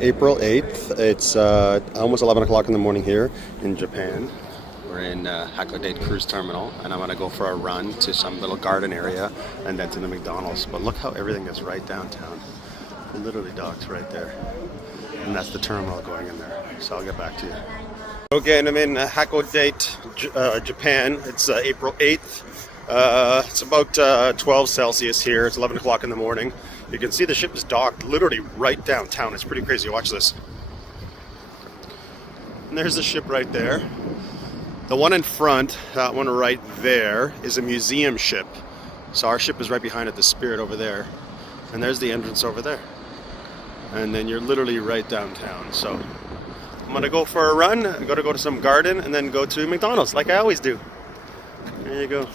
April 8th, it's almost 11 o'clock in the morning here in Japan. We're in Hakodate Cruise Terminal, and I'm going to go for a run to some little garden area and then to the McDonald's. But look how everything is right downtown. Literally docked right there. And that's the terminal going in there. So I'll get back to you. Okay, and I'm in Hakodate, Japan. It's April 8th. It's about 12 Celsius here. It's 11 o'clock in the morning. You can see the ship is docked literally right downtown. It's pretty crazy. Watch this. And there's the ship right there. The one in front, that one right there, is a museum ship. So our ship is right behind it, the Spirit over there. And there's the entrance over there. And then you're literally right downtown. So I'm gonna go for a run. I'm gonna go to some garden and then go to McDonald's like I always do. There you go.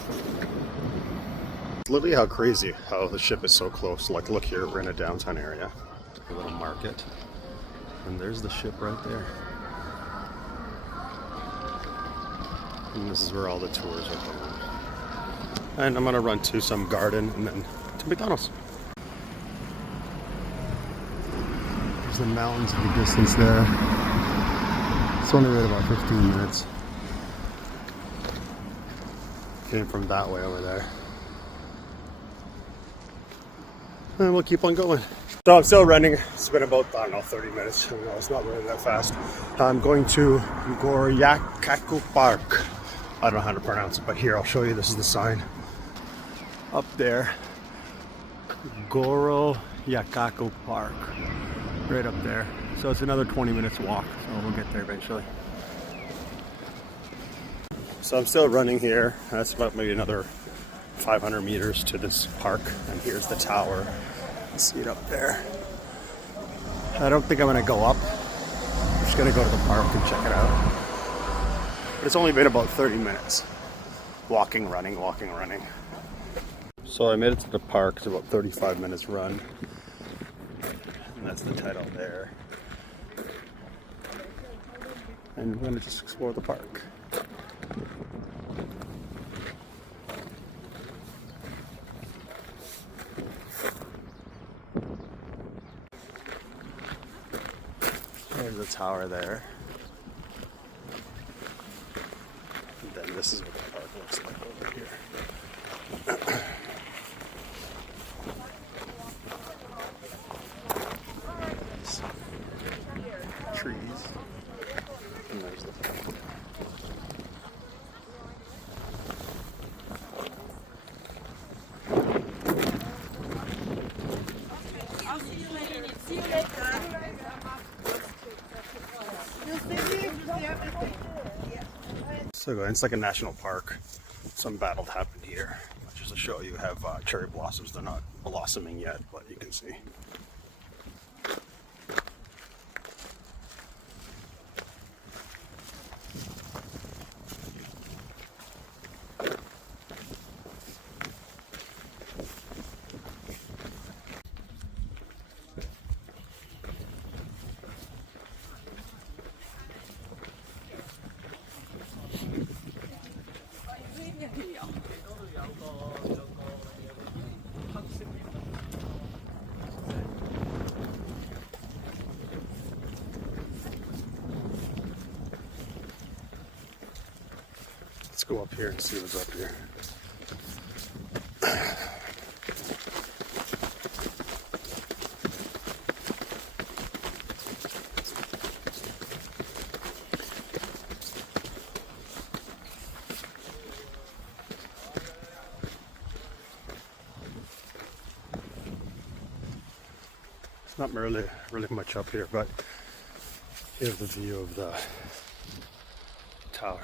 Literally how crazy how the ship is so close. Like, look here, we're in a downtown area, a little market, and there's the ship right there. And this is where all the tours are going. And I'm gonna run to some garden and then to McDonald's. There's the mountains in the distance there. It's only right about 15 minutes. Came from that way over there. And we'll keep on going. So I'm still running. It's been about, I don't know, 30 minutes. It's not really that fast. I'm going to Goryakaku Park. I don't know how to pronounce it, but here, I'll show you. This is the sign. Up there. Goryakaku Park. Right up there. So it's another 20 minutes walk. So we'll get there eventually. So I'm still running here. That's about maybe another 500 meters to this park, and here's the tower. See it up there. I don't think I'm gonna go up. I'm just gonna go to the park and check it out. But it's only been about 30 minutes. Walking, running, walking, running. So I made it to the park. It's about 35 minutes run. And that's the title there. And we're gonna just explore the park. There's the tower there. And then this is what the park looks like over here. Trees. And there's the park. I'll see you later. See you later. So it's like a national park. Some battle happened here. Just to show you, have cherry blossoms. They're not blossoming yet, but you can see. Let's go up here and see what's up here. It's not really much up here, but here's the view of the tower.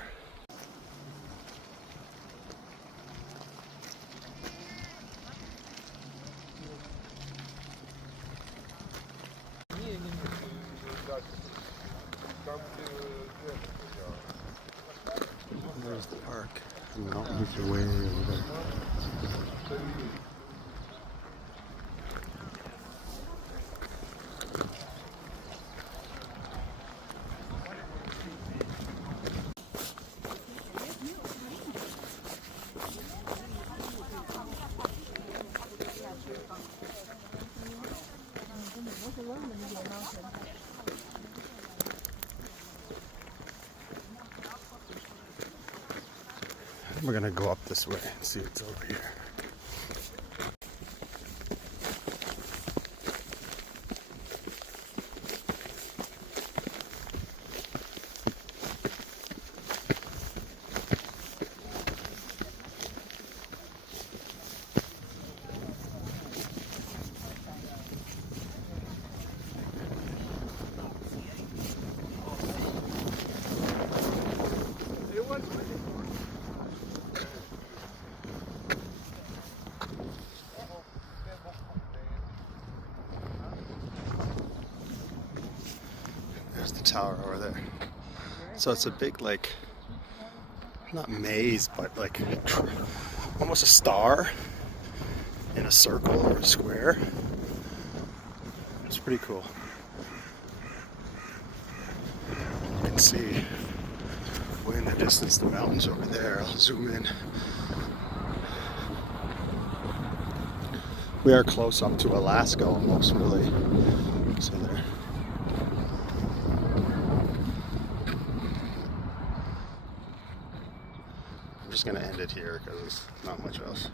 There's the park. The mountains are way over there. We're gonna go up this way and see what's over here. There's the tower over there. So it's a big, like, not maze, but like almost a star in a circle or a square. It's pretty cool. You can see way in the distance the mountains over there. I'll zoom in. We are close up to Alaska almost, really. So there. I'm just gonna end it here because there's not much else.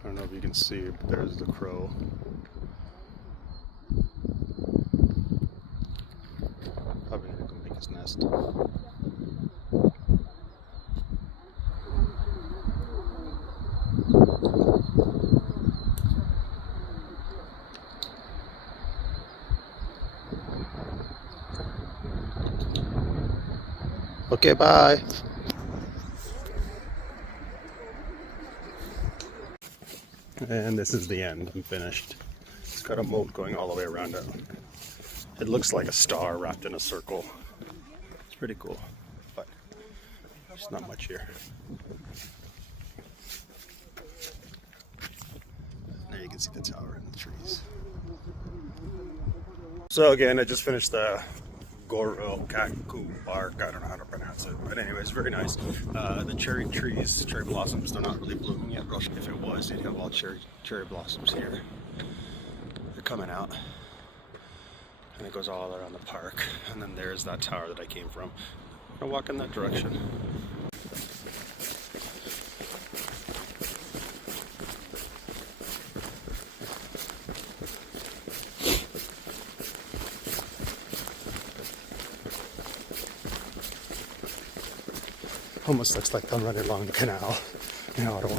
I don't know if you can see, but there's the crow. Probably gonna go make his nest. Okay, bye. And this is the end. I'm finished. It's got a moat going all the way around it. It looks like a star wrapped in a circle. It's pretty cool, but there's not much here. There you can see the tower and the trees. So again, I just finished the Goro Kaku Park. I don't know how to pronounce it, but anyways, very nice. The cherry trees, cherry blossoms, they're not really blooming yet. If it was, you'd have all cherry blossoms here. They're coming out, and it goes all around the park. And then there's that tower that I came from. I'm gonna walk in that direction. Almost looks like I'm running along the canal in Ottawa.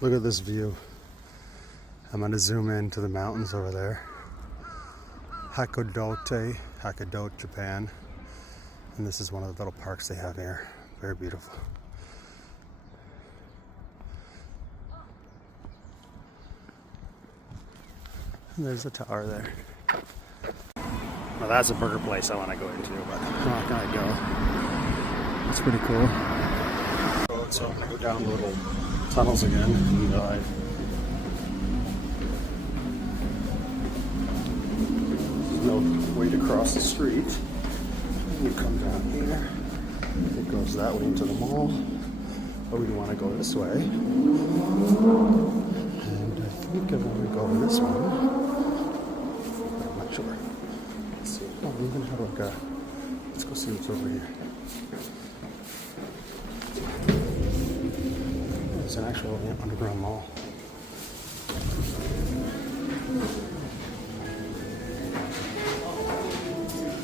Look at this view. I'm going to zoom in to the mountains over there. Hakodate, Japan. And this is one of the little parks they have here. Very beautiful. And there's the tower there. Well, that's a burger place I want to go into, but I'm not going to go. It's pretty cool. So I'm going to go down the little tunnels again and dive. There's no way to cross the street. You come down here, it goes that way into the mall, but we want to go this way, and I think I'm going to go this one, I'm not sure. Let's see, oh, we even have like a, let's go see what's over here. It's an actual underground mall.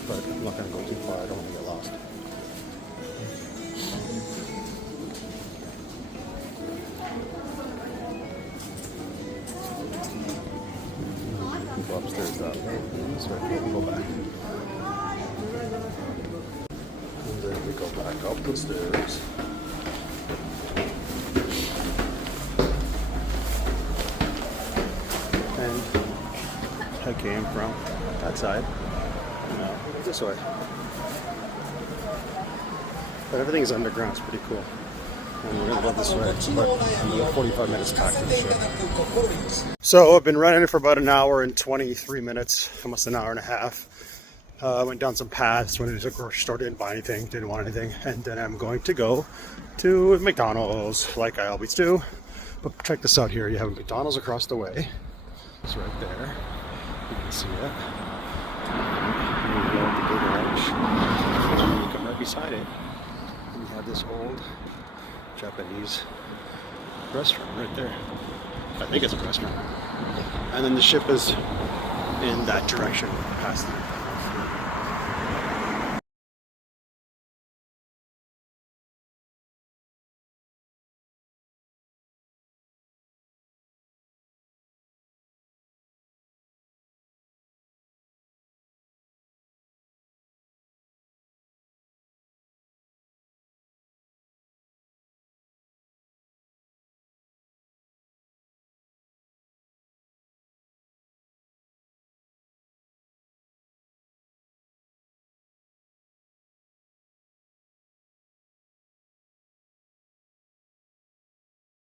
But I'm not going to go too far, I don't want to get lost. You can go upstairs that way, so I can go back. And then we go back up the stairs. And I came from that side. No, this way. But everything's underground, it's pretty cool. And we're gonna go this way, but I'm about 45 minutes back to the ship. So I've been running for about an hour and 23 minutes, almost an hour and a half. Went down some paths, went into the grocery store, didn't buy anything, didn't want anything, and then I'm going to go to McDonald's like I always do. But check this out here, you have a McDonald's across the way. It's right there. You can see it. And you go the big arch. And then you come right beside it. And you have this old Japanese restaurant right there. I think it's a restaurant. And then the ship is in that direction past there.